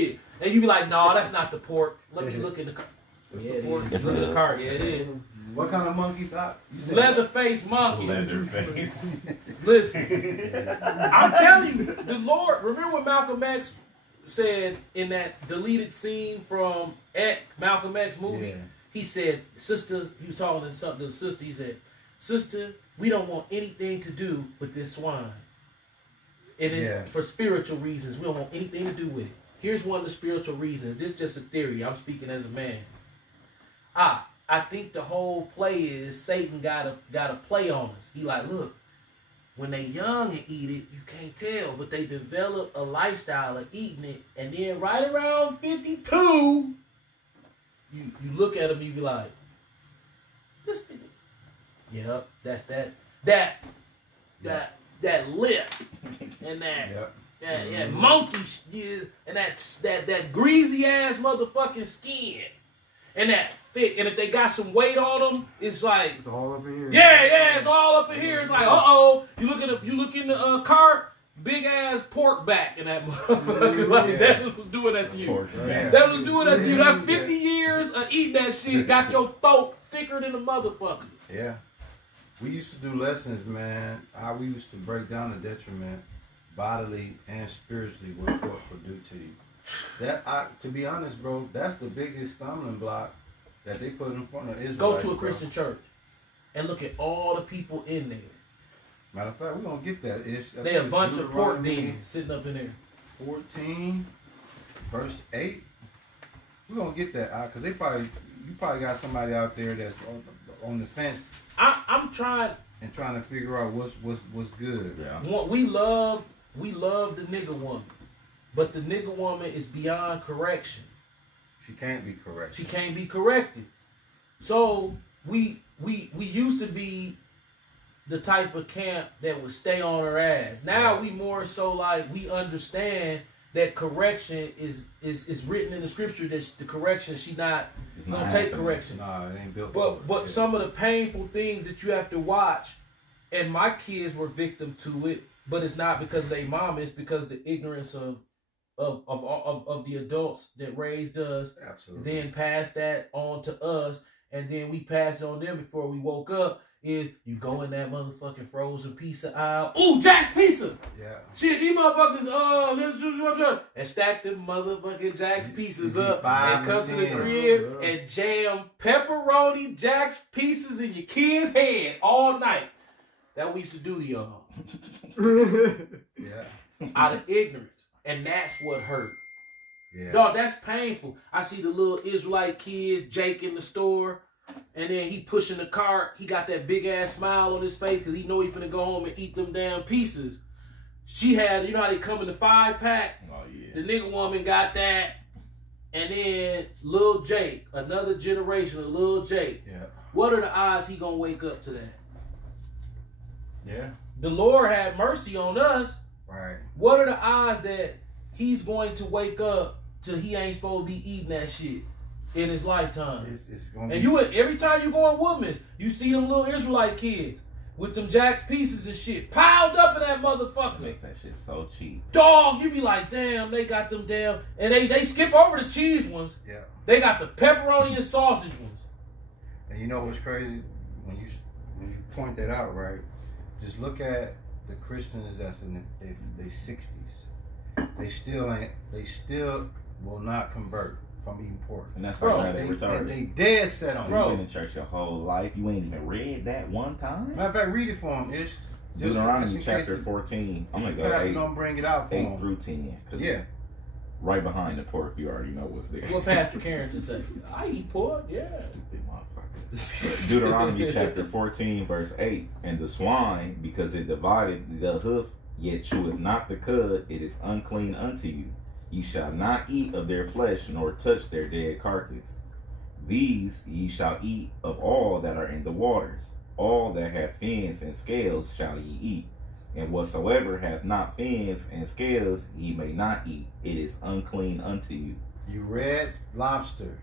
And you be like, no, that's not the pork. Let me look in the cart. Yeah, it is. Look at the cart. Yeah, it is. What kind of monkeys? Leatherface monkey. Leatherface. Listen, I'm telling you, the Lord. Remember what Malcolm X said in that deleted scene from Malcolm X movie? Yeah. He said, "Sister," he was talking to the sister. He said, "Sister, we don't want anything to do with this swine. And it's for spiritual reasons. We don't want anything to do with it. Here's one of the spiritual reasons. This is just a theory. I'm speaking as a man. I think the whole play is Satan got a play on us. He like, look, when they young and eat it, you can't tell, but they develop a lifestyle of eating it, and then right around 52, you look at them, you be like, this nigga. Yep, that's that lip and that monkey and that greasy ass motherfucking skin and that thick, and if they got some weight on them, it's like it's all up in here. Yeah, it's all up in here. It's like, you look in the cart, big ass pork back in that motherfucker. Like that was doing that to you. That was doing that to you. That 50 years of eating that shit got your throat thicker than a motherfucker. Yeah. We used to do lessons, man. We used to break down the detriment, bodily and spiritually, what pork would do to you. To be honest, bro, that's the biggest stumbling block that they put in front of Israel. Go to a Christian church and look at all the people in there. Matter of fact, we're gonna get that. They a bunch of pork demons sitting up in there. 14, verse 8. We're gonna get that because you probably got somebody out there that's on the fence. I'm trying to figure out what's good. Yeah. We love the nigga woman, but the nigga woman is beyond correction. She can't be corrected. She can't be corrected. So we used to be the type of camp that would stay on her ass. Now we more so like we understand that correction is written in the scripture that the correction she not gonna take correction. Nah, it ain't built. But some of the painful things that you have to watch, and my kids were victim to it, but it's not because they mom, it's because the ignorance of the adults that raised us. Absolutely. Then passed that on to us, and then we passed it on them before we woke up. Is you go in that motherfucking frozen pizza aisle. Ooh, Jack's Pizza. Yeah. Shit, these motherfuckers, and stack them motherfucking Jack's pizzas up and come to the crib and jam pepperoni Jack's pieces in your kid's head all night. That we used to do to y'all. Yeah. Out of ignorance. And that's what hurt. Yeah. Dog, that's painful. I see the little Israelite kids, Jake in the store. And then he pushing the cart. He got that big ass smile on his face because he know he finna go home and eat them damn pieces. She had, you know how they come in the 5-pack? Oh, yeah. The nigga woman got that. And then Lil Jake, another generation of Lil Jake. Yeah. What are the odds he gonna wake up to that? Yeah. The Lord had mercy on us. Right. What are the odds that he's going to wake up till he ain't supposed to be eating that shit in his lifetime? It's gonna and every time you go in Woodman's, you see them little Israelite kids with them Jack's pieces and shit piled up in that motherfucker. Make that shit so cheap. Dog, you be like, damn, they got them damn, and they skip over the cheese ones. Yeah. They got the pepperoni and sausage ones. And you know what's crazy? When you point that out, right? Just look at the Christians that's in their 60s. They still will not convert from eating pork. And that's like retarded. They dead set on it. You've been in church your whole life. You ain't even read that one time? Matter of fact, read it for them, Ish. Deuteronomy chapter 14. I'm going to go 8, don't bring it out for 8 through 10. Yeah. Right behind the pork, you already know what's there. What Pastor Carrington say? I eat pork, yeah. Stupid motherfucker. Deuteronomy chapter 14, verse 8. And the swine, because it divided the hoof, yet cheweth not the cud, it is unclean unto you. Ye shall not eat of their flesh, nor touch their dead carcass. These ye shall eat of all that are in the waters. All that have fins and scales shall ye eat. And whatsoever hath not fins and scales ye may not eat. It is unclean unto you. You red lobster.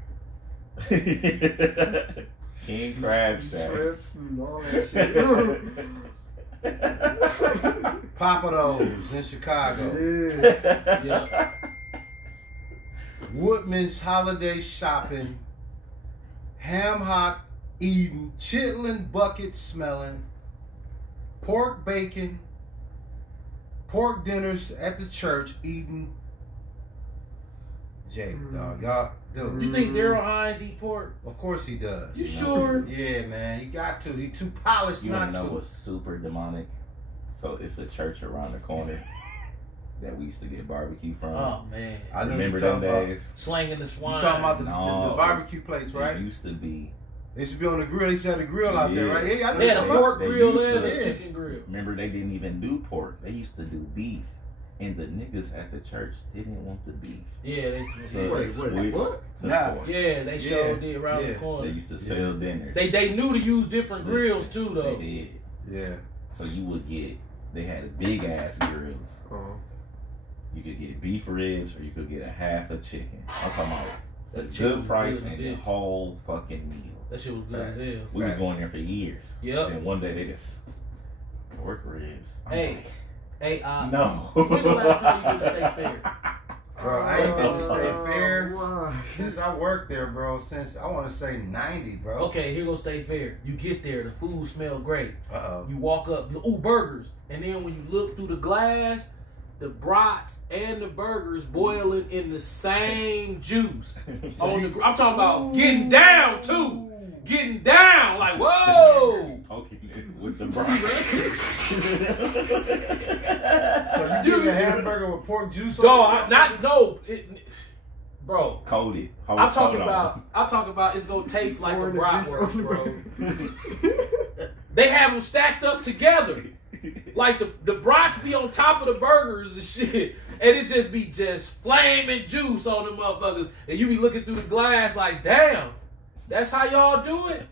King Crab Shack. Shrimps and all that shit. Papados in Chicago. Yeah. Yeah. Woodman's holiday shopping, ham hock eating, chitlin bucket smelling, pork bacon, pork dinners at the church eating. Jay, dog, y'all, dude. You think Daryl Hines eat pork? Of course he does. You sure? Yeah, man, he got to. He too polished You not wanna know to. what's super demonic? So it's a church around the corner that we used to get barbecue from. Oh man, I know Remember you talking them about. days? slanging the swine. You talking about the No. barbecue plates, right? It used to be. They used to be on the grill. They used to have the grill out there, Yeah. right? Yeah, I know They you had a talking pork They grill used and to- a chicken grill. Remember, they didn't even do pork. They used to do beef. And the niggas at the church didn't want the beef. Yeah, they So Wait, they wait, switched what? to Nah. pork. yeah, they showed it around the Yeah. They corner. used to sell dinners. They knew to use different grills too though. They did. Yeah. So you would get, they had big ass grills. You could get beef ribs or you could get a half a chicken. I'm talking about a That chicken good was price good, and the bitch. whole fucking meal. That shit was good as hell. We was Facts. going there for years. Yep. And one day they just pork ribs. I'm Hey, like, hey, no. when the last time you been to State Fair? Bro, I ain't been to State Fair Why? since I worked there, bro. Since I want to say 90, bro. Okay, here goes State Fair. You get there, the food smell great. Uh-oh. You walk up, ooh, burgers. And then when you look through the glass, the brats and the burgers boiling in the same juice. I'm talking about getting down too. Getting down, like whoa. Poking it with the broth. So you get a hamburger with pork juice on No, bro. Coated. I'm talking about it's gonna taste like a bratwurst, bro. They have them stacked up together. Like the brats be on top of the burgers and shit, and it just be flaming juice on them motherfuckers, and you be looking through the glass like, damn, that's how y'all do it.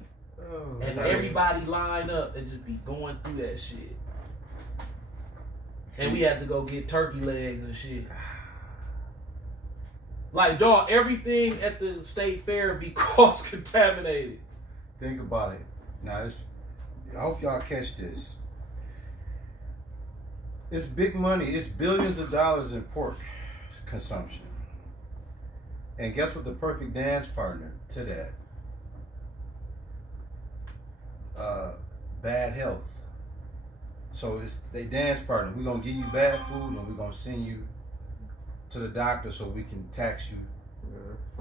Oh, And everybody line up and just be going through that shit. And we had to go get turkey legs and shit. Like, dog, everything at the state fair be cross-contaminated. Think about it. Now, I hope y'all catch this. It's big money. It's billions of dollars in pork consumption. And guess what the perfect dance partner to that? Bad health. So it's they dance partner. We're going to give you bad food and we're going to send you to the doctor so we can tax you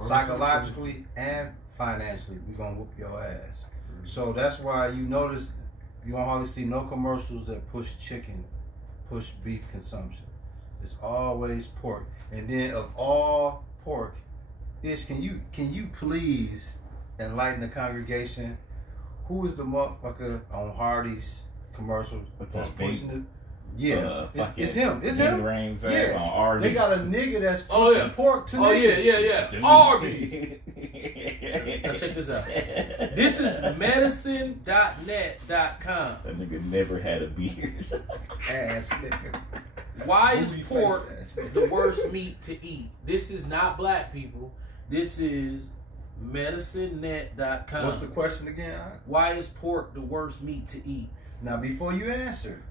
psychologically and financially. We're going to whoop your ass. So that's why you notice you don't hardly see no commercials that push beef consumption. It's always pork. And then of all pork, Ish, can you please enlighten the congregation? Who is the motherfucker on Hardy's commercial that's pushing it? Yeah, it's him. It's him. Rames Yeah, on Arby's. they got a nigga that's pushing pork to niggas. Yeah. Arby's. Now check this out. This is medicine.net.com. That nigga never had a beard. Ass nigga. Why is Movie pork face ass. the worst meat to eat? This is not black people. This is medicinenet.com. What's the question again? Why is pork the worst meat to eat? Now, before you answer,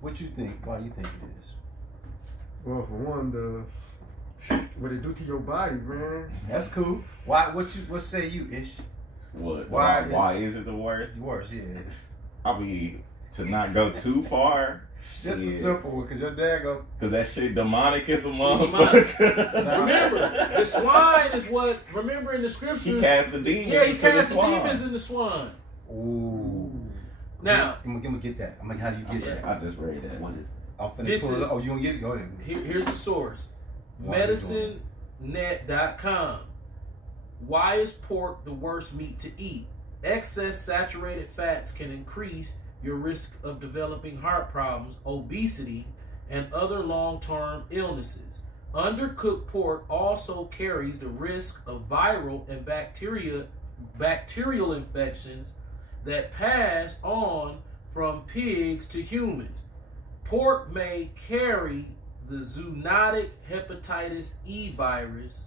what you think? Why you think it is? Well, for one, what it do to your body, man. That's cool. Why? What say you, Ish? What? Why Why is it the worst? It's worse, yeah. I mean, to not go too far. Just a shit. simple one, because your dad go. Cause that shit demonic as a motherfucker. Remember, the swine is what. Remember in the scriptures. He cast the demons. Yeah, he into the cast the swine. demons in the swine. Ooh. Now, I'm gonna get that. I'm like, how do you get Yeah. that? I just read that. What is it? I'll finish This pull it is- up. Oh, you gonna get it? Go ahead. here's the source. Why you doing Medicinenet.com. Why is pork the worst meat to eat? Excess saturated fats can increase your risk of developing heart problems, obesity, and other long-term illnesses. Undercooked pork also carries the risk of viral and bacterial infections that pass on from pigs to humans. Pork may carry the zoonotic hepatitis E virus,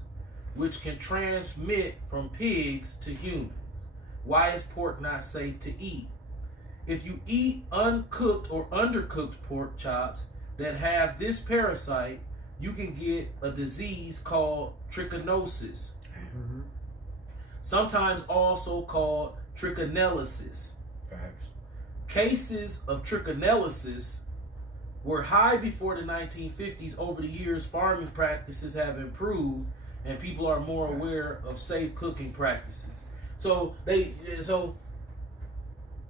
which can transmit from pigs to humans. Why is pork not safe to eat? If you eat uncooked or undercooked pork chops that have this parasite, you can get a disease called trichinosis. Sometimes also called trichonellosis. Facts. Cases of trichonellosis were high before the 1950s. Over the years, farming practices have improved and people are more aware of safe cooking practices. So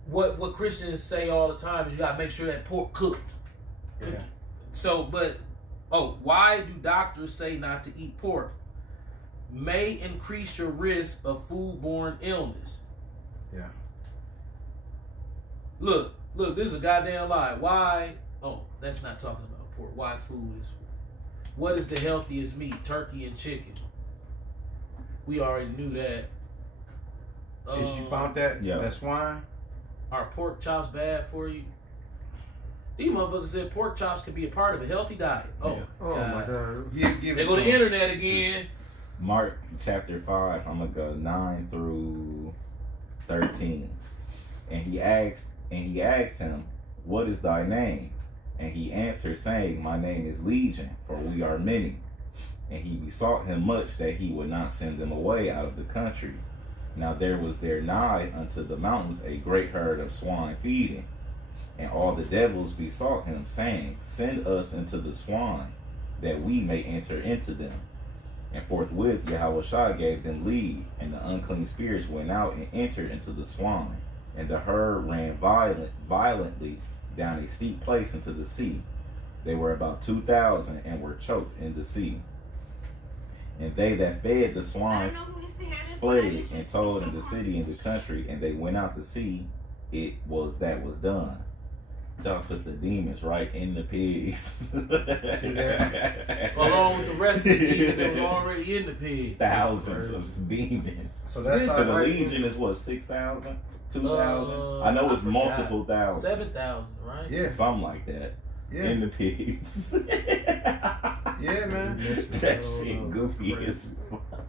what Christians say all the time is you gotta make sure that pork cooked. Yeah. So, why do doctors say not to eat pork? May increase your risk of foodborne illness. Yeah. Look, this is a goddamn lie. Why? Oh, that's not talking about pork. Why food is. What is the healthiest meat? Turkey and chicken. We already knew that. Is you found that? Yeah. That swine? Are pork chops bad for you? These motherfuckers said pork chops could be a part of a healthy diet. Oh, Yeah. Oh my God. They go to the internet again. Mark chapter 5, I'm gonna go 9 through 13. And he asked him, "What is thy name?" And he answered, saying, "My name is Legion, for we are many." And he besought him much that he would not send them away out of the country. Now there was there nigh unto the mountains a great herd of swine feeding. And all the devils besought him, saying, "Send us into the swine, that we may enter into them." And forthwith Yahushua gave them leave, and the unclean spirits went out and entered into the swine. And the herd ran violently down a steep place into the sea. They were about 2,000 and were choked in the sea. And they that fed the swine fled and told in the city and the country, and they went out to see it was that was done. Dog put the demons right in the pigs. Along with the rest of the demons that was already in the pig. Thousands of demons. So that's So how the right Legion is what, 6,000? 2,000? I know it's forgot. multiple thousand. 7,000, right? Yeah. Something like that. Yeah. In the pigs. Yeah, man. That shit goofy as fuck.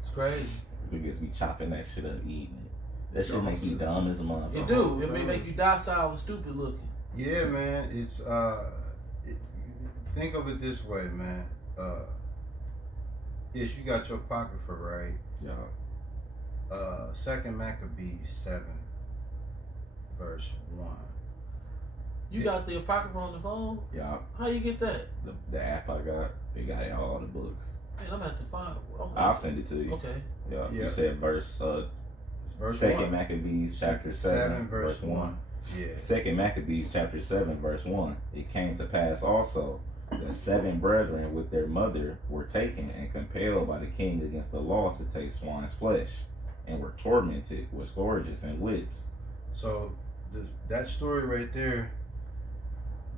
It's crazy. Niggas be chopping that shit up, eating it. That shit make you dumb as a motherfucker. It do. It may make you docile and stupid looking. Yeah, man. It's think of it this way, man. Yes, you got your apocrypha, right? Yeah. 2nd Maccabees 7, verse 1. You got the Apocrypha on the phone? Yeah. How you get that? The app I got, they got all the books. Man, I'm gonna have to find it. I'll send it to you. Okay. Yeah. Yeah. You said verse 2nd 1. Maccabees chapter 7 verse 1. Yeah. 2nd Maccabees chapter 7 verse 1. It came to pass also that 7 brethren with their mother were taken and compelled by the king against the law to take swine's flesh, and were tormented with scourges and whips. So that story right there,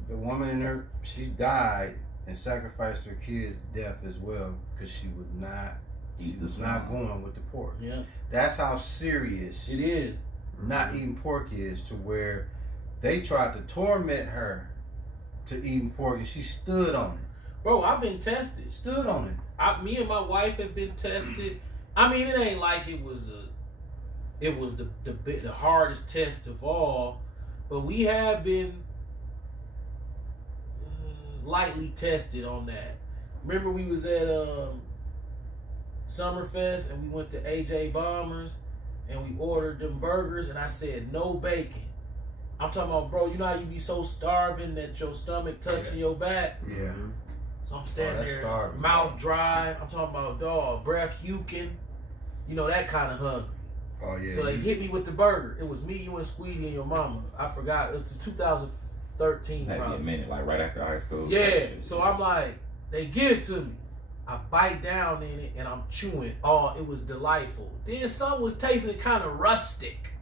the woman in her, she died and sacrificed her kids to death as well because she would not. She was not going with the pork. Yeah. That's how serious It is. not eating pork is, to where they tried to torment her to eating pork and she stood on it. Bro, I've been tested. Stood on it. Me and my wife have been tested. I mean, it ain't like it was the hardest test of all, but we have been lightly tested on that. Remember we was at Summerfest and we went to AJ Bombers and we ordered them burgers and I said no bacon. I'm talking about, bro, you know how you be so starving that your stomach touching your back? Yeah. So I'm standing there, starving, mouth dry. I'm talking about, dog, breath puking. You know, that kind of hungry. Oh yeah. So they hit me with the burger. It was me, you, and Squeedy and your mama. I forgot. It was 2013 That'd be a probably. minute, like right after high school. Yeah. So I'm like, they give it to me. I bite down in it and I'm chewing. Oh, it was delightful. Then some was tasting kind of rustic.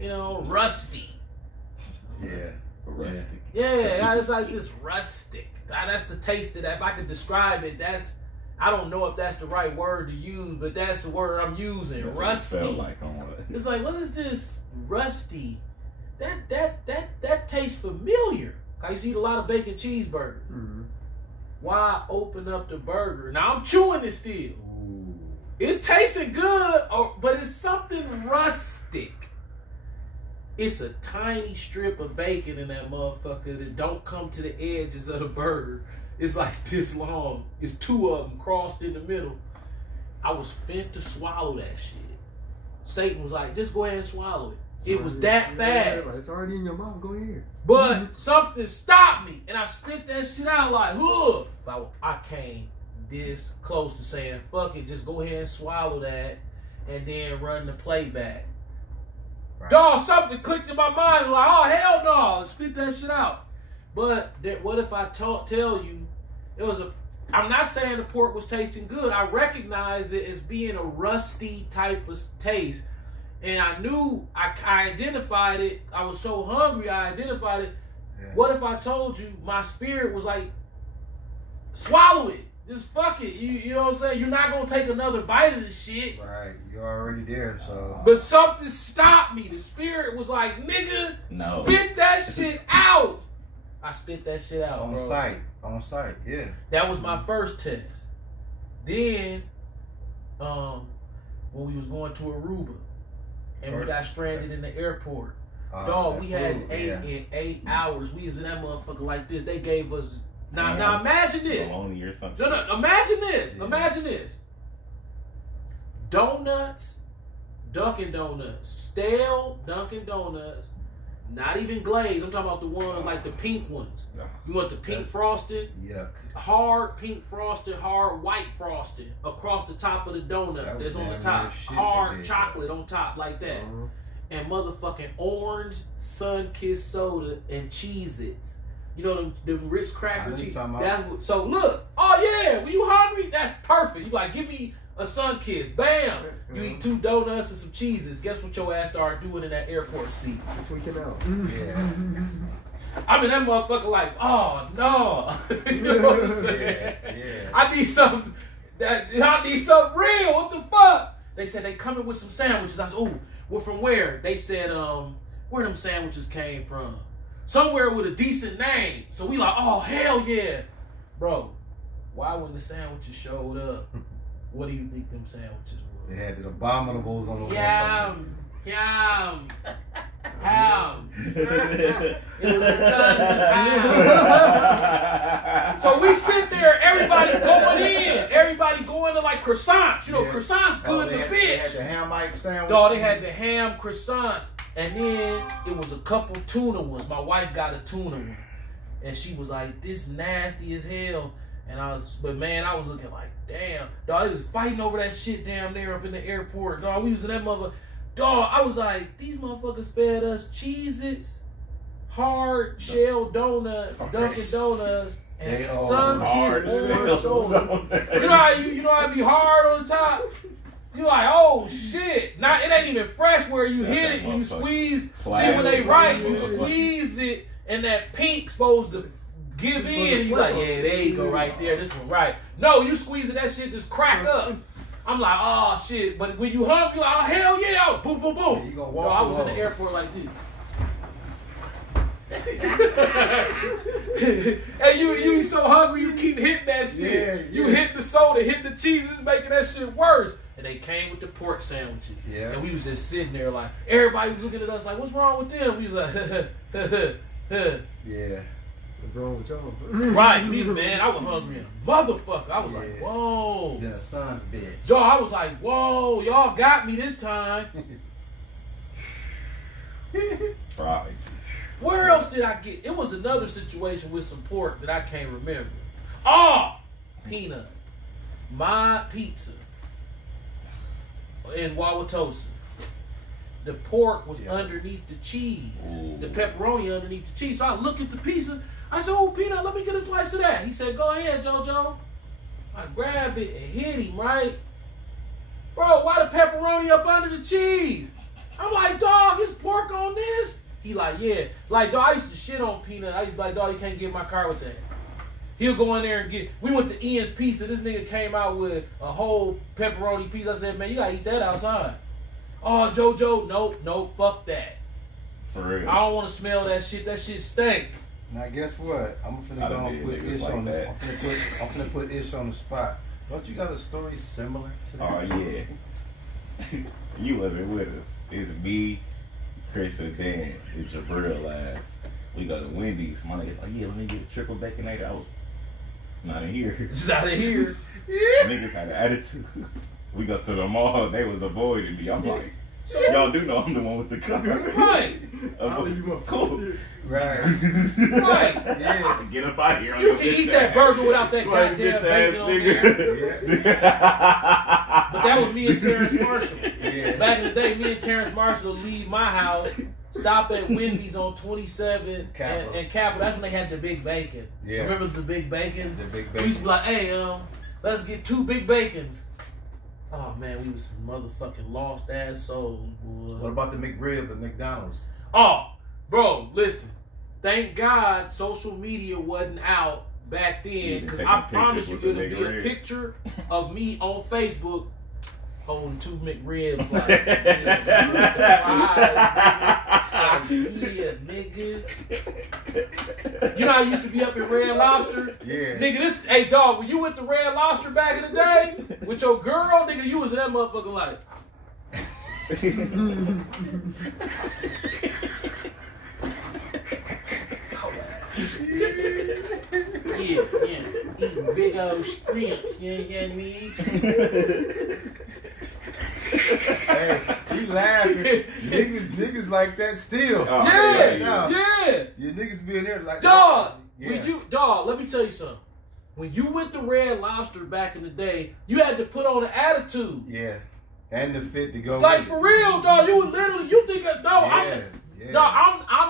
You know, rusty. Yeah. Rustic. Yeah, it's like this rustic. That's the taste of that. If I could describe it, I don't know if that's the right word to use, but that's the word I'm using. That's Rusty. what it felt like on it. It's like, what is this rusty? That tastes familiar. I used to eat a lot of bacon cheeseburgers. Mm-hmm. Why open up the burger? Now I'm chewing it still. Ooh. It tasted good, but it's something rustic. It's a tiny strip of bacon in that motherfucker that don't come to the edges of the burger. It's like this long. It's 2 of them crossed in the middle. I was fit to swallow that shit. Satan was like, just go ahead and swallow it. It was that fast. It's already in your mouth. Go ahead. But something stopped me, and I spit that shit out like, ugh. But I came this close to saying, fuck it, just go ahead and swallow that, and then run the playback. Right. Dog, something clicked in my mind, like, oh, hell no, spit that shit out. But what if I tell you, it was I'm not saying the pork was tasting good. I recognized it as being a rusty type of taste. And I knew, I identified it. I was so hungry, I identified it. Yeah. What if I told you my spirit was like, swallow it. Just fuck it. You know what I'm saying? You're not going to take another bite of this shit. Right. You're already there, so. But something stopped me. The spirit was like, nigga, spit that shit out. I spit that shit out, on sight. On sight, yeah. That was my first test. Then, when we was going to Aruba, and we got stranded in the airport. Dog, we had in 8 hours. We was in that motherfucker like this. They gave us now imagine this. Only or something. No, imagine this. Yeah. Imagine this. Donuts, Dunkin' Donuts, stale Dunkin' Donuts, not even glazed. I'm talking about the ones like the pink ones. You want the pink frosted? Yuck. Hard pink frosted, hard white frosted across the top of the donut that's on the top. Hard chocolate on top like that. And motherfucking orange Sun-Kissed soda and Cheez-Its. You know them Ritz cracker cheese. So look, oh yeah, when you hungry, that's perfect. You like, give me a Sun-Kissed. Bam! You eat 2 donuts and some Cheez-Its. Guess what your ass started doing in that airport seat? Tweaking out. Yeah. I mean, that motherfucker like, oh no. You know what I'm saying? Yeah. I need something real. What the fuck? They said they coming with some sandwiches. I said, ooh, well, from where? They said, where them sandwiches came from? Somewhere with a decent name. So we like, oh, hell yeah. Bro, why when the sandwiches showed up, what do you think them sandwiches were? They had the abominables on the Yum. Ham. It was the sons of Ham. So we sit there, everybody going in. Everybody going to like croissants. You know, croissants good in the bitch. They had the ham-like sandwich. Dog, they had the ham croissants. And then it was a couple tuna ones. My wife got a tuna one. And she was like, this nasty as hell. And I was looking like, damn. Dog, they was fighting over that shit down there up in the airport. Dog, we was in that mother. Dog, I was like, these motherfuckers fed us Cheez-Its, hard shell donuts, Dunkin' Donuts, and Sun-Kissed orange soda. You know how it be hard on the top? You like, oh shit. Now it ain't even fresh where you hit it when you squeeze. See when they right, you squeeze it and that pink's supposed to give in. And you like, yeah, there you go right there. This one right. No, you squeeze it, that shit just crack up. I'm like, oh shit. But when you hungry, you like, oh hell yeah. Boom, boom, boom. Bro, I was in the airport like this. And you so hungry, you keep hitting that shit. Yeah. You hitting the soda, hitting the cheese, it's making that shit worse. And they came with the pork sandwiches. Yeah. And we was just sitting there like, everybody was looking at us like, what's wrong with them? We was like, yeah. What's wrong with y'all? Right, man, I was hungry and motherfucker. I was like, whoa. Then a son's bitch. Yo, I was like, whoa, y'all got me this time. Right. Where else did I get? It was another situation with some pork that I can't remember. Oh, Peanut. My pizza in Wauwatosa. The pork was underneath the cheese. Ooh. The pepperoni underneath the cheese. So I looked at the pizza. I said, oh, Peanut, let me get a slice of that. He said, go ahead, JoJo. I grabbed it and hit him, right? Bro, why the pepperoni up under the cheese? I'm like, dog, it's pork on this? He like, yeah. Like, dog, I used to shit on Peanut. I used to be like, dog, you can't get in my car with that. He'll go in there and get, we went to Ian's Pizza. This nigga came out with a whole pepperoni pizza. I said, man, you gotta eat that outside. Oh, JoJo, nope, fuck that. For real. I don't want to smell that shit. That shit stink. Now, guess what? I'm finna go and put Ish on this. I'm finna put Ish on the spot. Don't you got a story similar to that? Oh, yeah. You wasn't with us. It's me, Chris, and Dan. It's Jabril last. We go to Wendy's. My nigga, oh yeah, let me get a triple baconator. Not in here. It's not in here. Niggas had an attitude. We go to the mall, they was avoiding me. I'm like, so y'all do know I'm the one with the car. Right. Cool. Right. Right. Yeah. Get up out of here. You can eat that burger without that goddamn bacon on there. But that was me and Terrence Marshall. Yeah. Back in the day, me and Terrence Marshall would leave my house, stop at Wendy's on 27th and Capitol. That's when they had the big bacon. Yeah. Remember the big bacon? The big We used to bacon. be like, hey, let's get 2 big bacons. Oh man, we was some motherfucking lost ass souls, boy. What about the McRib at McDonald's? Oh, bro, listen. Thank God social media wasn't out back then, because I promise you it'll be a picture of me on Facebook holding 2 McRibs like, yeah, nigga. You know how I used to be up at Red Lobster? Yeah. Nigga, hey dog, when you went to Red Lobster back in the day with your girl, nigga, you was in that motherfucker like. Yeah, eating big old shrimps, you know what I mean? Hey, we laughing. niggas like that still. Oh, Yeah. Your niggas be in there like Dog, that. let me tell you something. When you went to Red Lobster back in the day, you had to put on an attitude. Yeah. And the fit to go Like with for it. real, dog. You would literally, you think, I'm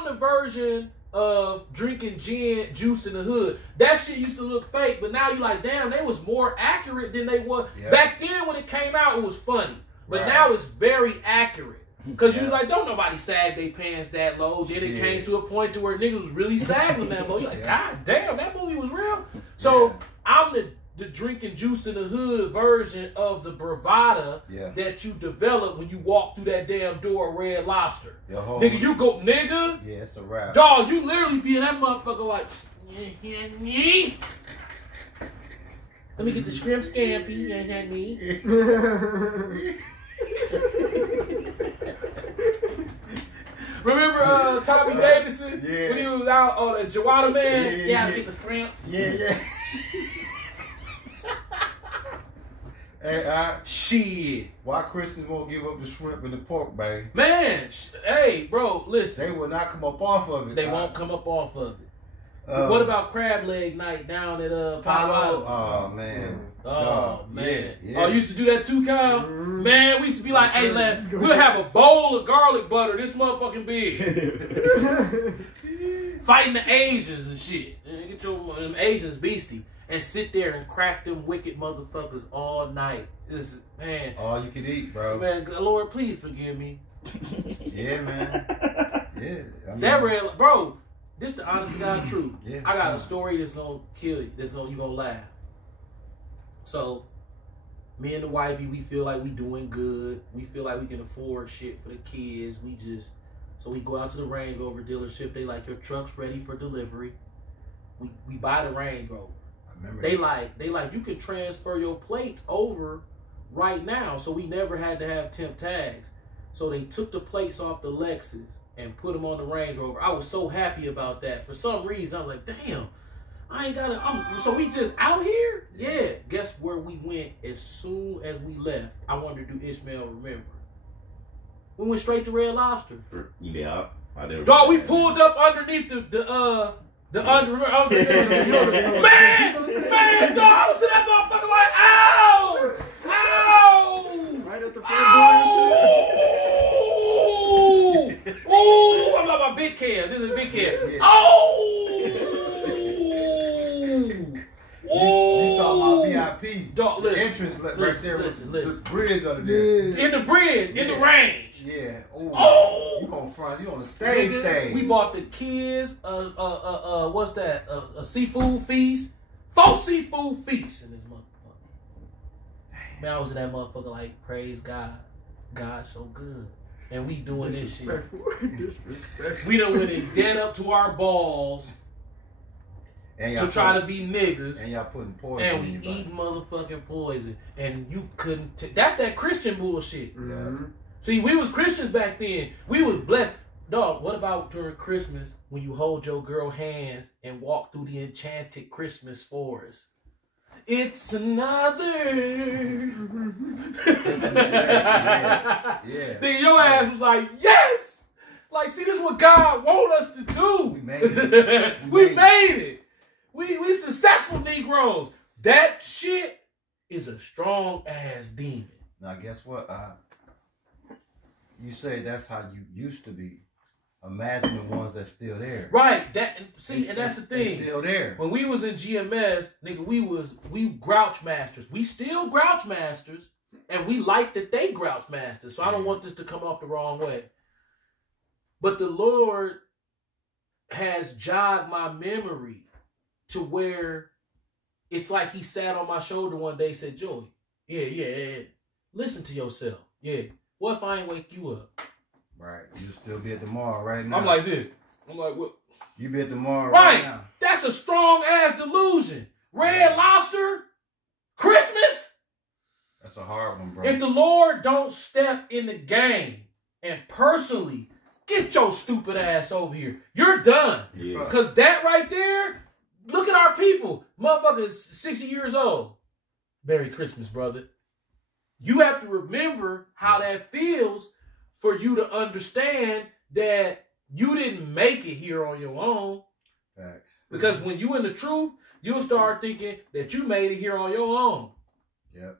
the version of drinking gin juice in the hood. That shit used to look fake, but now you like, damn, they was more accurate than they were. Yep. Back then when it came out, it was funny. But Right. now it's very accurate. Because you was like, don't nobody sag their pants that low. Then it Shit. came to a point to where niggas was really sagging that low. You're like, God damn, that movie was real. So I'm the drinking juice in the hood version of the bravada that you develop when you walk through that damn door of Red Lobster. Nigga, you go, nigga. Yeah, it's a wrap. Dog, you literally be in that motherfucker like, let me get the shrimp scampi, you know what I mean? Remember Tommy Davidson when he was out on the Jawada Man? Yeah, get the shrimp. Yeah. Hey, shit. Why Christians won't give up the shrimp and the pork, babe? Man, hey, bro, listen. They will not come up off of it. They won't come up off of it. What about crab leg night down at Palo? Oh, man. Oh, man. Yeah. Oh, you used to do that too, Kyle? Man, we used to be like, hey, man, we'll have a bowl of garlic butter this motherfucking big. Fighting the Asians and shit. Get your them Asians beastie. And sit there and crack them wicked motherfuckers all night. Man. All you can eat, bro. Man, Lord, please forgive me. Yeah, man. Yeah. That real, bro, this the honest to God truth. Yeah, I got a story that's gonna kill you. You gonna laugh. So, me and the wifey, we feel like we doing good. We feel like we can afford shit for the kids. So we go out to the Range Rover dealership. They like, your truck's ready for delivery. We buy the Range Rover. They like, you can transfer your plates over right now. So we never had to have temp tags. So they took the plates off the Lexus and put them on the Range Rover. I was so happy about that. For some reason, I was like, damn, I ain't gotta, so we just out here? Yeah. Guess where we went as soon as we left? I wonder, do Ishmael remember? We went straight to Red Lobster. Yeah. Dog, we pulled up underneath the man, dog, I was in that motherfucker like, ow! Right at the front door. Ooh! I'm like my big can. This is a big can. Yeah. Oh! You talking about VIP? Dog, listen, entrance right there. Listen. The bridge under there. In the bridge, in the range. Yeah. Oh! You on front? You on the stage? We bought the kids. What's that? A seafood feast. 4 seafood feasts in this motherfucker. Man, I was in that motherfucker like, praise God. God's so good. And we doing this shit. We done went and dead up to our balls to try to be niggas. And y'all putting poison and we in your eating motherfucking poison. And you couldn't that's that Christian bullshit. Yeah. See, we was Christians back then. We was blessed. Dog, what about during Christmas when you hold your girl hands and walk through the enchanted Christmas forest? It's another. Yeah. Then your ass was like, yes. Like, see, this is what God want us to do. We made it. We made it. We successful Negroes. That shit is a strong ass demon. Now, guess what? You say that's how you used to be. Imagine the ones that's still there. Right. And that's the thing. They still there. When we was in GMS, nigga, we grouch masters. We still grouch masters, and we like that they grouch masters. So I don't want this to come off the wrong way. But the Lord has jogged my memory to where it's like he sat on my shoulder one day and said, Joey, yeah. Listen to yourself. Yeah. What if I ain't wake you up? Right. You still be at the mall right now. I'm like this. I'm like, what? You be at the mall right now. That's a strong ass delusion. Red Lobster, Christmas. That's a hard one, bro. If the Lord don't step in the game and personally get your stupid ass over here, you're done. Yeah. Because that right there, look at our people. Motherfuckers 60 years old. Merry Christmas, brother. You have to remember how that feels for you to understand that you didn't make it here on your own. Facts. Because when you in the truth, you'll start thinking that you made it here on your own. Yep.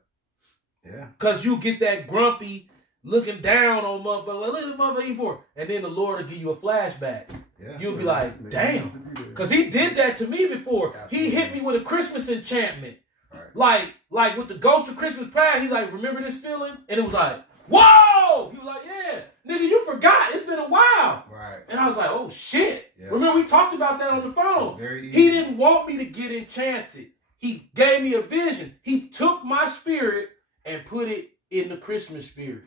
Yeah. Because you get that grumpy looking down on motherfucker. Like, look at the motherfucker eating pork. And then the Lord will give you a flashback. Yeah. You'll be like, damn. Because he did that to me before. Absolutely. He hit me with a Christmas enchantment. Right. Like with the Ghost of Christmas Past, he's like, remember this feeling? And it was like, whoa! He was like, yeah, nigga, you forgot. It's been a while. Right. And I was like, oh, shit. Yeah. Remember, we talked about that on the phone. Very easy. He didn't want me to get enchanted. He gave me a vision. He took my spirit and put it in the Christmas spirit.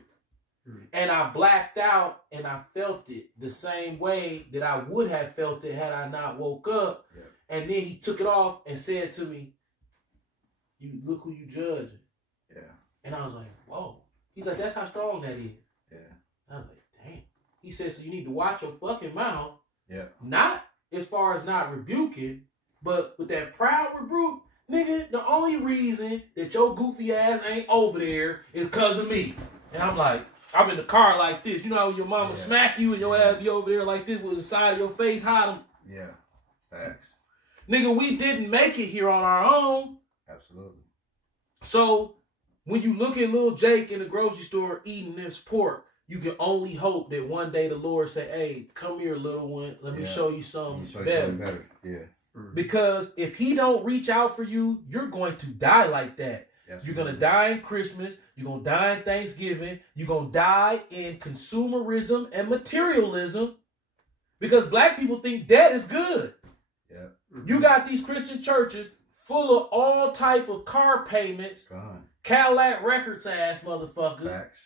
And I blacked out and I felt it the same way that I would have felt it had I not woke up. Yeah. And then he took it off and said to me, you look who you judging. Yeah. And I was like, whoa. He's like, that's how strong that is. Yeah. I was like, damn. He said, so you need to watch your fucking mouth. Yeah. Not as far as not rebuking, but with that proud rebuke, nigga, the only reason that your goofy ass ain't over there is because of me. And I'm like, I'm in the car like this. You know how your mama smack you and your ass be over there like this with the side of your face hide them? Yeah. Facts. Nigga, we didn't make it here on our own. Absolutely. So when you look at little Jake in the grocery store eating this pork, you can only hope that one day the Lord say, hey, come here, little one. Let me show you something better. Yeah. Because if he don't reach out for you, you're going to die like that. Absolutely. You're going to die in Christmas. You're going to die in Thanksgiving. You're going to die in consumerism and materialism because black people think that is good. Yeah. You got these Christian churches full of all type of car payments, Cadillac Records ass motherfuckers. Facts.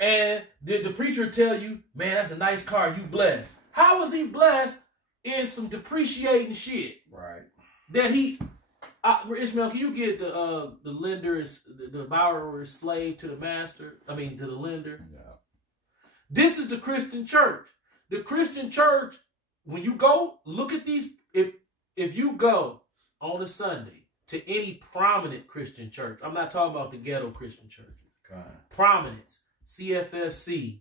And the preacher tell you, man, that's a nice car. You blessed. How was he blessed in some depreciating shit? Right. That he... Ishmael, can you get the lender is the borrower is slave to the master? I mean, to the lender. Yeah. This is the Christian church. The Christian church, when you go look at these, if you go on a Sunday to any prominent Christian church, I'm not talking about the ghetto Christian church. Prominence, CFFC,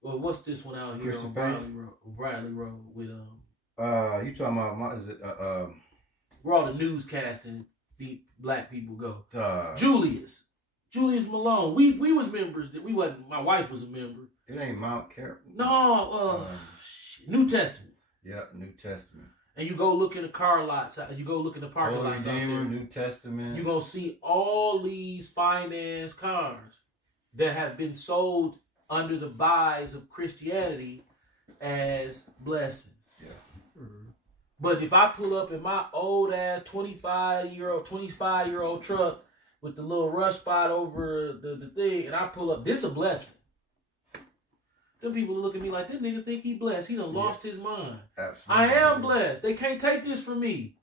what's this one out here Christian on Bradley Road with you talking about is it where all the newscasting black people go. Julius Malone. We was members. We wasn't. My wife was a member. It ain't Mount Carmel. No. New Testament. Yeah, New Testament. And you go look in the car lots. You go look in the parking lots out there. New Testament. You're gonna see all these finance cars that have been sold under the guise of Christianity as blessings. Yeah. Mm-hmm. But if I pull up in my old ass 25-year-old truck with the little rust spot over the thing, and I pull up, this a blessing. Them people look at me like, this nigga think he blessed. He done lost his mind. Absolutely. I am blessed. They can't take this from me.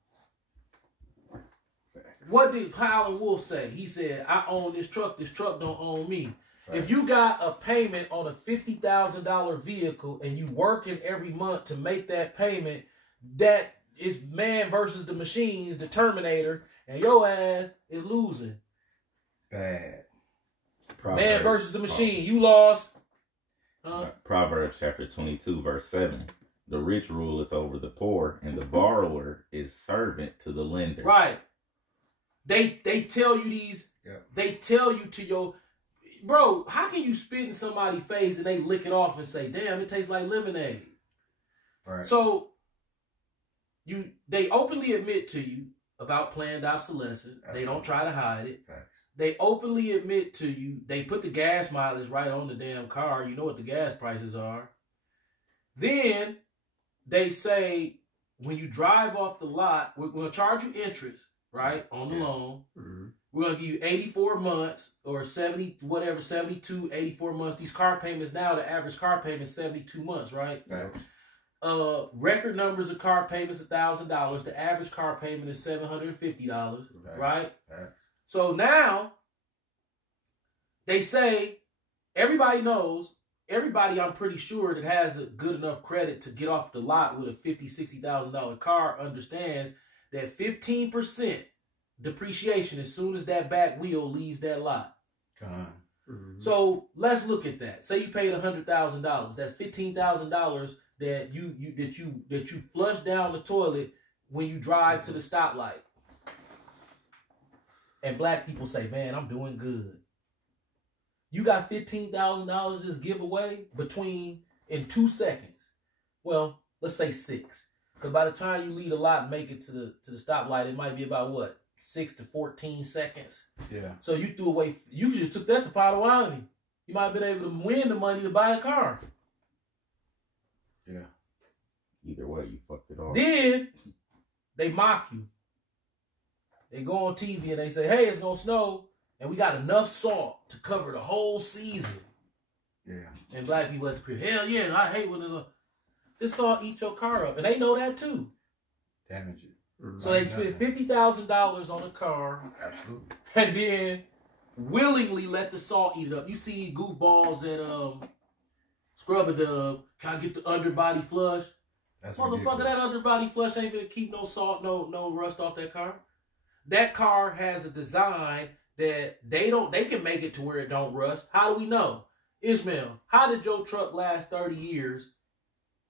What did Howlin' Wolf say? He said, I own this truck. This truck don't own me. Right. If you got a payment on a $50,000 vehicle and you working every month to make that payment, that is man versus the machines, the Terminator, and your ass is losing. Bad. Man versus the machine. You lost. Proverbs chapter 22, verse 7. The rich ruleth over the poor, and the borrower is servant to the lender. Right. They tell you these. Yeah. They tell you to your bro. How can you spit in somebody's face and they lick it off and say, "Damn, it tastes like lemonade"? Right. So they openly admit to you about planned obsolescence. Absolutely. They don't try to hide it. Facts. They openly admit to you. They put the gas mileage right on the damn car. You know what the gas prices are. Then they say, when you drive off the lot, we're going to charge you interest, right, on the loan. Mm-hmm. We're going to give you 84 months or 70, whatever, 72, 84 months. These car payments now, the average car payment is 72 months, right? Thanks. Record numbers of car payments, $1,000. The average car payment is $750, right? Thanks. So now they say, everybody knows, everybody I'm pretty sure that has a good enough credit to get off the lot with a $50,000, $60,000 car understands that 15% depreciation as soon as that back wheel leaves that lot. Mm-hmm. So let's look at that. Say you paid $100,000. That's $15,000 that you flush down the toilet when you drive to the stoplight. And black people say, man, I'm doing good. You got $15,000 to just give away in 2 seconds. Well, let's say 6. Because by the time you leave the lot and make it to the stoplight, it might be about what? 6 to 14 seconds. Yeah. So you threw away, you should have took that to Potawatomi. You might have been able to win the money to buy a car. Yeah. Either way, you fucked it off. Then they mock you. They go on TV and they say, hey, it's going to snow. And we got enough salt to cover the whole season. Yeah. And black people at the crib, hell yeah, I hate when this salt eat your car up. And they know that too. Damage it. Mm-hmm. So they spend $50,000 on a car. Absolutely. And then willingly let the salt eat it up. You see goofballs at Scrub-A-Dub, can I get the underbody flush? That's motherfucker, ridiculous. That underbody flush ain't gonna keep no salt, no rust off that car. That car has a design that they can make it to where it don't rust. How do we know? Ishmael, how did your truck last 30 years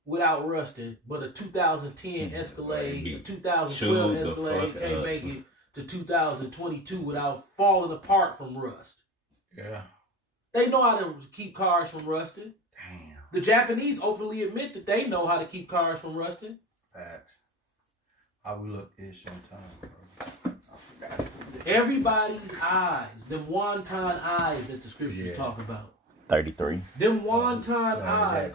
without rusting, but a 2010 Escalade, a 2012 Escalade can't make it to 2022 without falling apart from rust? Yeah. They know how to keep cars from rusting. Damn. The Japanese openly admit that they know how to keep cars from rusting. Facts. How we look ish on time, bro. Everybody's eyes, them wonton eyes that the scriptures talk about. 33. Them wonton eyes.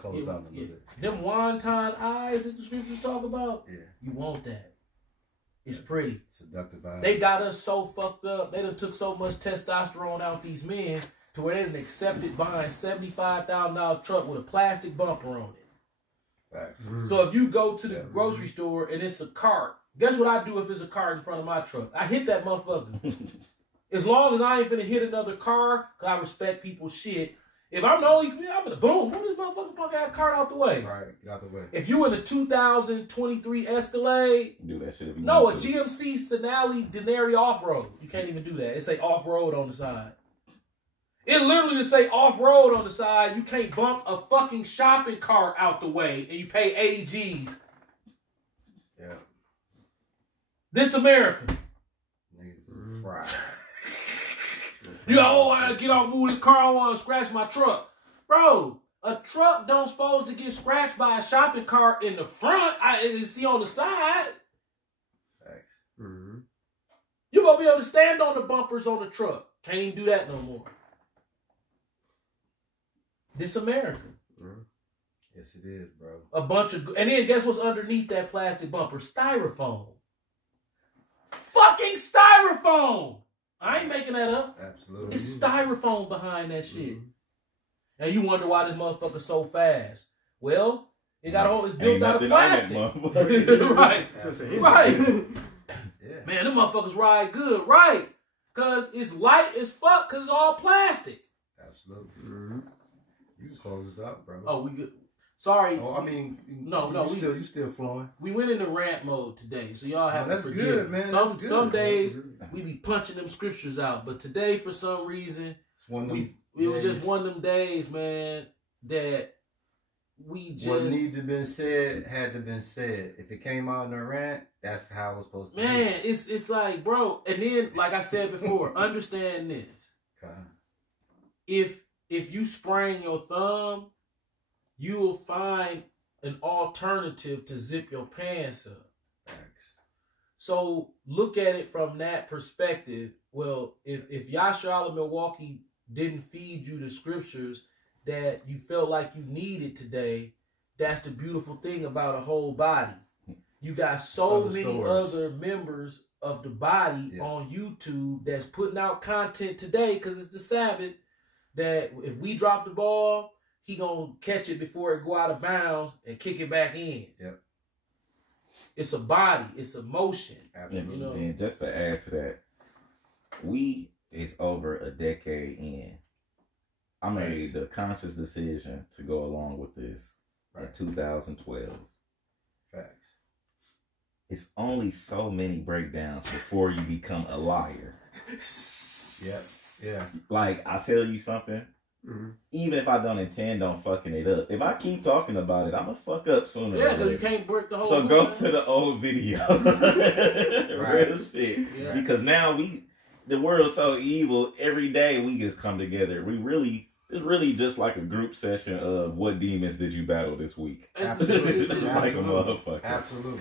Them wonton eyes that the scriptures talk about. Yeah. You want that. It's pretty. Seductive eyes. They got us so fucked up. They done took so much testosterone out these men to where they done accepted buying $75,000 truck with a plastic bumper on it. Facts. Mm. So if you go to the grocery store and it's a cart, guess what I do if it's a car in front of my truck? I hit that motherfucker. As long as I ain't finna hit another car, because I respect people's shit. If I'm the only, I'm gonna boom, move this motherfucking punk ass cart out the way. Right, get out the way. If you in a 2023 Escalade, do that shit. No, a GMC Sonali Denari off-road. You can't even do that. It say off-road on the side. It literally will say off-road on the side. You can't bump a fucking shopping cart out the way and you pay 80 G's. Yeah. This America. Niggas fried. You know, I get out, move the car, I want to scratch my truck. Bro, a truck don't supposed to get scratched by a shopping cart in the front. I see on the side. Thanks. Mm-hmm. You gonna be able to stand on the bumpers on the truck. Can't even do that no more. This America. Mm-hmm. Yes, it is, bro. A bunch of, and then guess what's underneath that plastic bumper? Styrofoam. Fucking styrofoam. I ain't making that up. Absolutely. It's styrofoam behind that shit. Mm-hmm. And you wonder why this motherfucker's so fast. Well, it's built out of plastic. Right. Right. Yeah. Man, them motherfuckers ride good. Right. Because it's light as fuck because it's all plastic. Absolutely. Mm-hmm. You can close this up, bro. Oh, we good. Sorry. Oh, I mean, you still flowing. We went into rant mode today, so y'all have to forgive good, me. Man. Some days we be punching them scriptures out, but today for some reason it was just one of them days, man, that we just what needed to been said had to been said. If it came out in a rant, that's how it was supposed to be. Man, it's like, bro, and then like I said before, understand this. Okay. If you sprain your thumb, you will find an alternative to zip your pants up. Thanks. So look at it from that perspective. Well, if Yashar of Milwaukee didn't feed you the scriptures that you felt like you needed today, that's the beautiful thing about a whole body. You got so many other members of the body on YouTube that's putting out content today because it's the Sabbath, that if we drop the ball, he gonna catch it before it go out of bounds and kick it back in. Yep. It's a body. It's a motion. Absolutely. You know? And just to add to that, we is over a decade in. I made the conscious decision to go along with this in 2012. Facts. It's only so many breakdowns before you become a liar. Yeah. Like, I'll tell you something. Mm-hmm. Even if I don't intend on fucking it up, if I keep talking about it, I'm gonna fuck up sooner. Yeah, because you can't break the whole. So go to the old video. Real shit. Yeah. Because now the world's so evil. Every day we just come together. It's really just like a group session of what demons did you battle this week. Absolutely. It's like a motherfucker. Absolutely.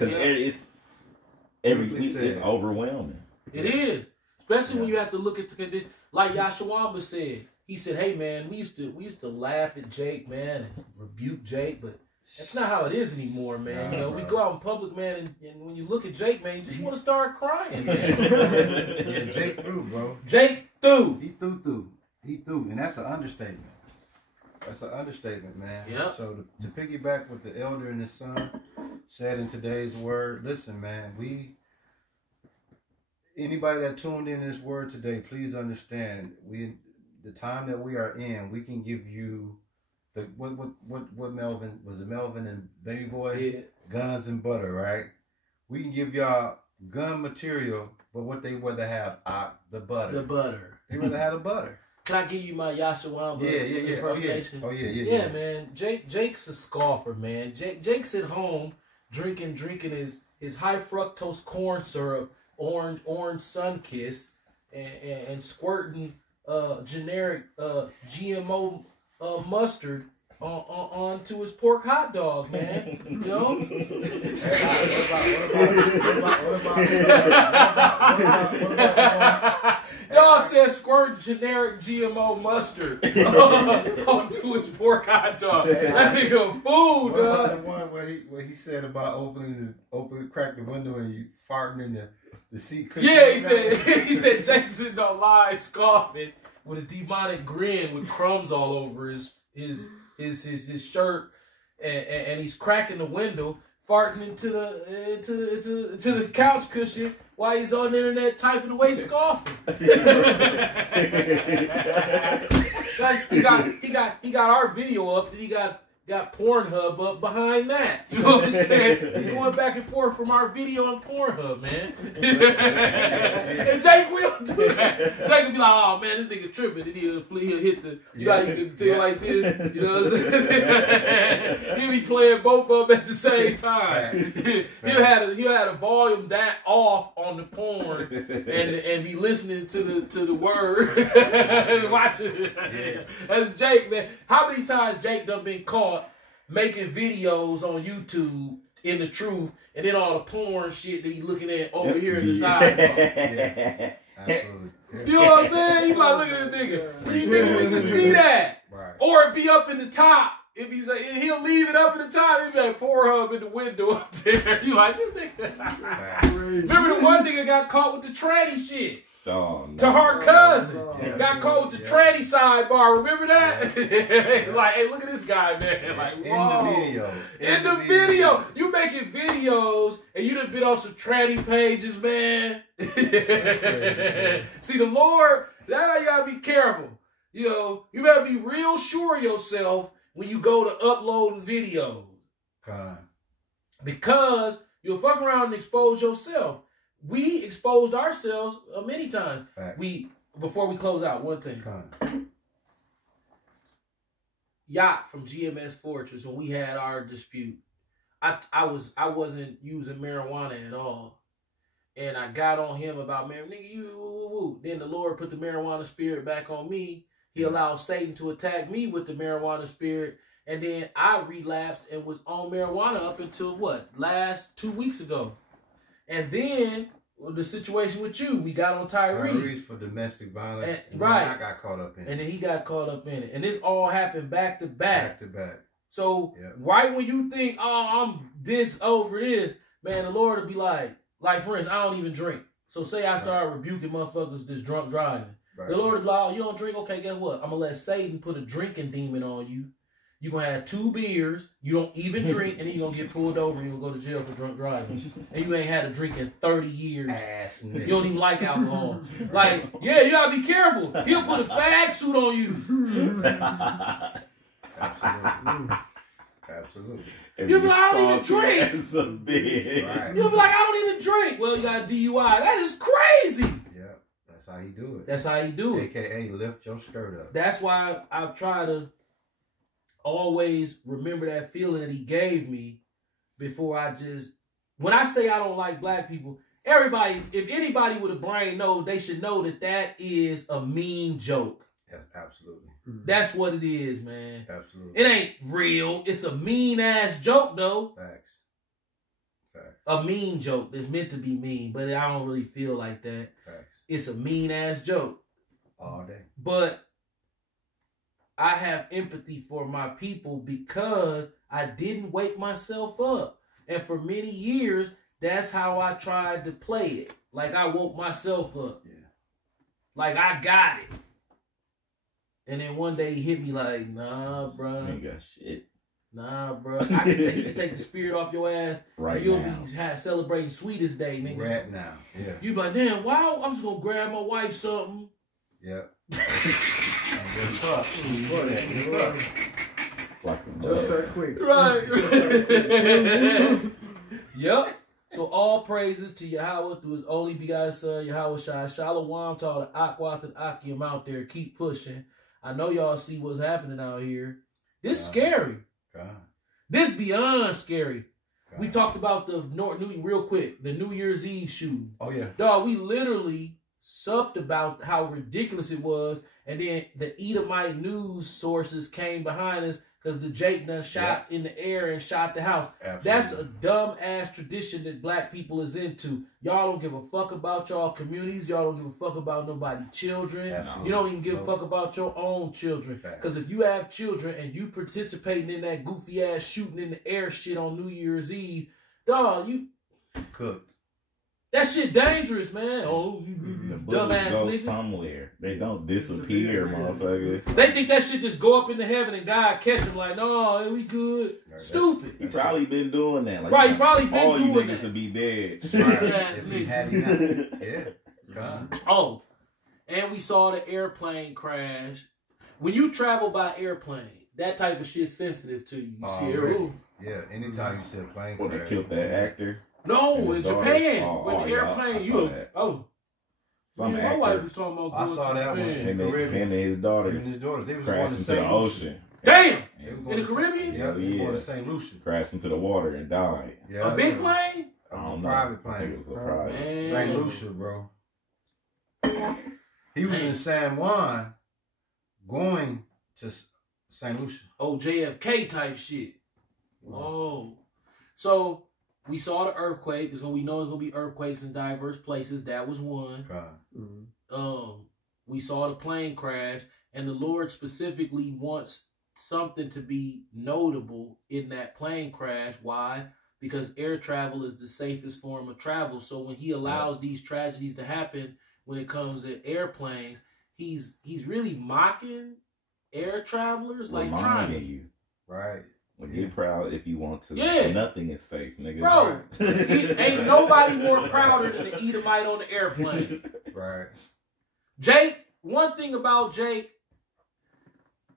Because it's overwhelming. It is, especially when you have to look at the condition. Like Yashawamba said. He said, "Hey man, we used to laugh at Jake, man, and rebuke Jake, but that's not how it is anymore, man. You know, we go out in public, man, and when you look at Jake, man, you just want to start crying, man." Yeah, Jake threw, bro. Jake threw. He threw, and that's an understatement. That's an understatement, man. Yeah. So to piggyback what the elder and his son said in today's word, listen, man, anybody that tuned in this word today, please understand, the time that we are in, we can give you the what Melvin was it? Melvin and Baby Boy, yeah. Guns and butter, right? We can give y'all gun material, but what they rather have, the butter. The butter. They rather have the butter. Can I give you my Yashawamba impersonation? Oh yeah. Yeah, man. Jake's a scoffer, man. Jake's at home drinking his high fructose corn syrup, orange Sunkiss, and squirting generic GMO mustard onto his pork hot dog, man. You know? Y'all said squirt generic GMO mustard onto his pork hot dog. That nigga a fool, dog. What about the one where he said about crack the window and you farting in the seat cushion? Yeah, he said Jason don't lie, scoffing with a demonic grin with crumbs all over his shirt, and he's cracking the window, farting into the couch cushion while he's on the internet typing away, scoffing. Like he got our video up, and he got Pornhub up behind that. You know what I'm saying? He's going back and forth from our video on Pornhub, man. And Jake will do that. Jake will be like, "Oh man, this nigga tripping." And he'll hit the, you can do like this. You know what I'm saying? He'll be playing both of them at the same time. He'll have a volume down off on the porn and be listening to the word and watching it. Yeah. That's Jake, man. How many times Jake done been caught making videos on YouTube in the truth, and then all the porn shit that he looking at over here in the sidebar? Yeah, absolutely. Yeah. You know what I'm saying? You like, look at this nigga. You nigga can see that. Right. Or it be up in the top. It be like, he'll leave it up in the top. He got Pornhub in the window up there. You like, this nigga. Remember the one nigga got caught with the tranny shit? Oh, no. To her cousin. Got caught with the tranny sidebar. Remember that? Yeah. Like, hey, look at this guy, man. Like, whoa. In the video. You making videos and you done been on some tranny pages, man. See, the Lord, that's how you gotta be careful. You know, you better be real sure of yourself when you go to uploading videos. Because you'll fuck around and expose yourself. We exposed ourselves many times. Before we close out, one thing. Yacht from GMS Fortress, when we had our dispute, I wasn't using marijuana at all. And I got on him about nigga, you. Then the Lord put the marijuana spirit back on me. He allowed Satan to attack me with the marijuana spirit. And then I relapsed and was on marijuana up until last 2 weeks ago. And then the situation with you, we got on Tyrese for domestic violence. Right. I got caught up in it. And then he got caught up in it. And this all happened back to back. Back to back. So right when you think, oh, I'm this over this, man, the Lord will be like for instance, I don't even drink. So say I start rebuking motherfuckers that's drunk driving. Right. The Lord will be like, oh, you don't drink? Okay, guess what? I'm going to let Satan put a drinking demon on you. You're going to have 2 beers, you don't even drink, and then you're going to get pulled over and you're going to go to jail for drunk driving. And you ain't had a drink in 30 years. Ass nigga. You don't even like alcohol. You got to be careful. He'll put a fag suit on you. Absolutely. You'll be like, I don't even drink. Right. You'll be like, I don't even drink. Well, you got a DUI. That is crazy. Yeah, that's how you do it. That's how you do it. AKA lift your skirt up. That's why I've tried to always remember that feeling that he gave me before when I say I don't like black people, everybody, if anybody with a brain knows, they should know that is a mean joke. Yes, absolutely. That's what it is, man. Absolutely. It ain't real. It's a mean ass joke, though. Facts. A mean joke that's meant to be mean, but I don't really feel like that. Facts. It's a mean ass joke. All day. But I have empathy for my people because I didn't wake myself up. And for many years, that's how I tried to play it. Like I woke myself up. Yeah. Like I got it. And then one day he hit me like, nah, bro. Ain't got shit. Nah, bro. I can take the spirit off your ass. Right you'll now. Be celebrating Sweetest Day, nigga. Right now. Yeah. You be like, damn, wow, I'm just going to grab my wife something. Yep. Just that quick. Right. Yep. So all praises to Yahweh through his only begotten son, Yahweh Shai. Shalom to all the Akwath and Akim out there. Keep pushing. I know y'all see what's happening out here. This scary. This beyond scary. We talked about the real quick, the New Year's Eve shooting. Oh, yeah. Dog, we literally supped about how ridiculous it was, and then the Edomite news sources came behind us because the Jake done shot in the air and shot the house. Absolutely. That's a dumb-ass tradition that black people is into. Y'all don't give a fuck about y'all communities. Y'all don't give a fuck about nobody's children. Absolutely. You don't even give a fuck about your own children. Because if you have children and you participating in that goofy-ass shooting in the air shit on New Year's Eve, dog, you... cooked. That shit dangerous, man. Oh, you dumbass go nigga. Somewhere. They don't disappear, motherfucker. They think that shit just go up into heaven and God catch them like, no, we good. Stupid. He probably been doing that. Like, right, he probably been all doing you that. niggas would be dead. Stupid ass If he nigga. had it out. Yeah. God. Oh, and we saw the airplane crash. When you travel by airplane, that type of shit's sensitive to you. You see, Yeah, anytime you see a plane When they crash. killed that actor. no, in Japan, when the yeah, airplane, I saw that. Me and my wife was talking about I going saw to that one. Japan. In the Caribbean. And his daughters Even his daughters, they was going crashed to into the St. ocean. Damn! They was In going the to- Caribbean? Yeah, they was going to Yeah. St. Lucia. Crashed into the water and died. Yeah, A big yeah. plane? I A don't know. private I think it plane. was a private. Man. St. Lucia, bro. He was in San Juan going to St. Lucia. Oh, JFK type shit. Whoa. So, we saw the earthquake. We know there's going to be earthquakes in diverse places. That was one. God. We saw the plane crash. And the Lord specifically wants something to be notable in that plane crash. Why? Because air travel is the safest form of travel. So when he allows these tragedies to happen when it comes to airplanes, he's really mocking air travelers. Like trying Reminding you. Right. Well, get proud if you want to. Yeah. Nothing is safe, nigga. Bro, ain't nobody more prouder than the Edomite on the airplane. Right. Jake, one thing about Jake,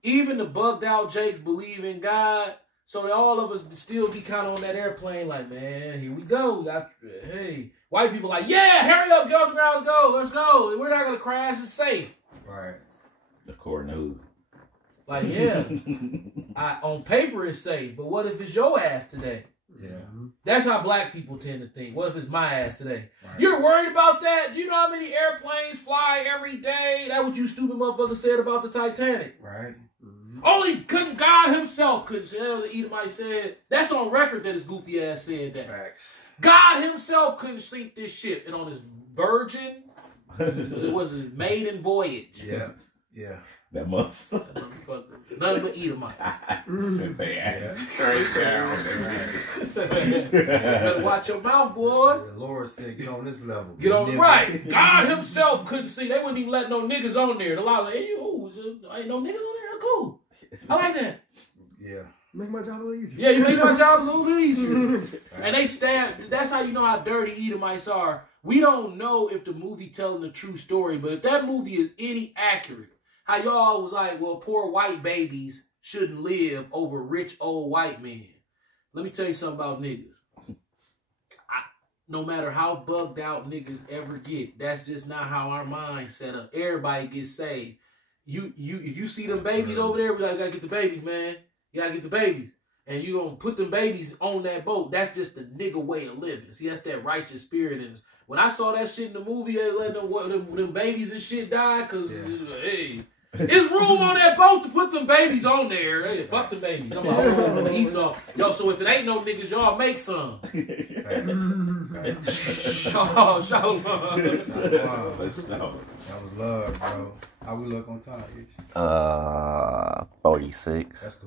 even the bugged out Jakes believe in God, so that all of us still be kind of on that airplane like, man, here we go. Hey, white people like, yeah, hurry up, get off the ground, let's go. We're not going to crash, it's safe. Right. According to who? Like, yeah, on paper it's safe, but what if it's your ass today? Yeah. That's how black people tend to think. What if it's my ass today? Right. You're worried about that? Do you know how many airplanes fly every day? That's what you stupid motherfucker said about the Titanic. Right. Only God himself couldn't say. The Edomite said, that's on record that his goofy ass said that. Facts. God himself couldn't sink this ship. And on his virgin, it was a maiden voyage. Yeah. Yeah. That motherfucker. Nothing but Edomite. Sit their ass straight down. Better watch your mouth, boy. The Lord said, get on this level. Get on right. God himself couldn't see. They wouldn't even let no niggas on there. The law was like, hey, ain't no niggas on there. That's cool. I like that. Yeah. Make my job a little easier. Yeah, you make my job a little easier. And they stab. That's how you know how dirty Edomites are. We don't know if the movie telling the true story, but if that movie is any accurate, how y'all was like, well, poor white babies shouldn't live over rich old white men. Let me tell you something about niggas. No matter how bugged out niggas ever get, that's just not how our mind set up. Everybody gets saved. If you see them babies over there, we gotta get the babies, man. You gotta get the babies. And you gonna put them babies on that boat. That's just the nigga way of living. See, that's that righteous spirit in us. When I saw that shit in the movie, they let them babies and shit die, because, hey, there's room on that boat to put them babies on there. Hey, fuck the babies. I'm like, oh, Esau. Yo, so if it ain't no niggas, y'all make some. Oh, shalom. That was love, bro. How we look on time? 46. That's cool.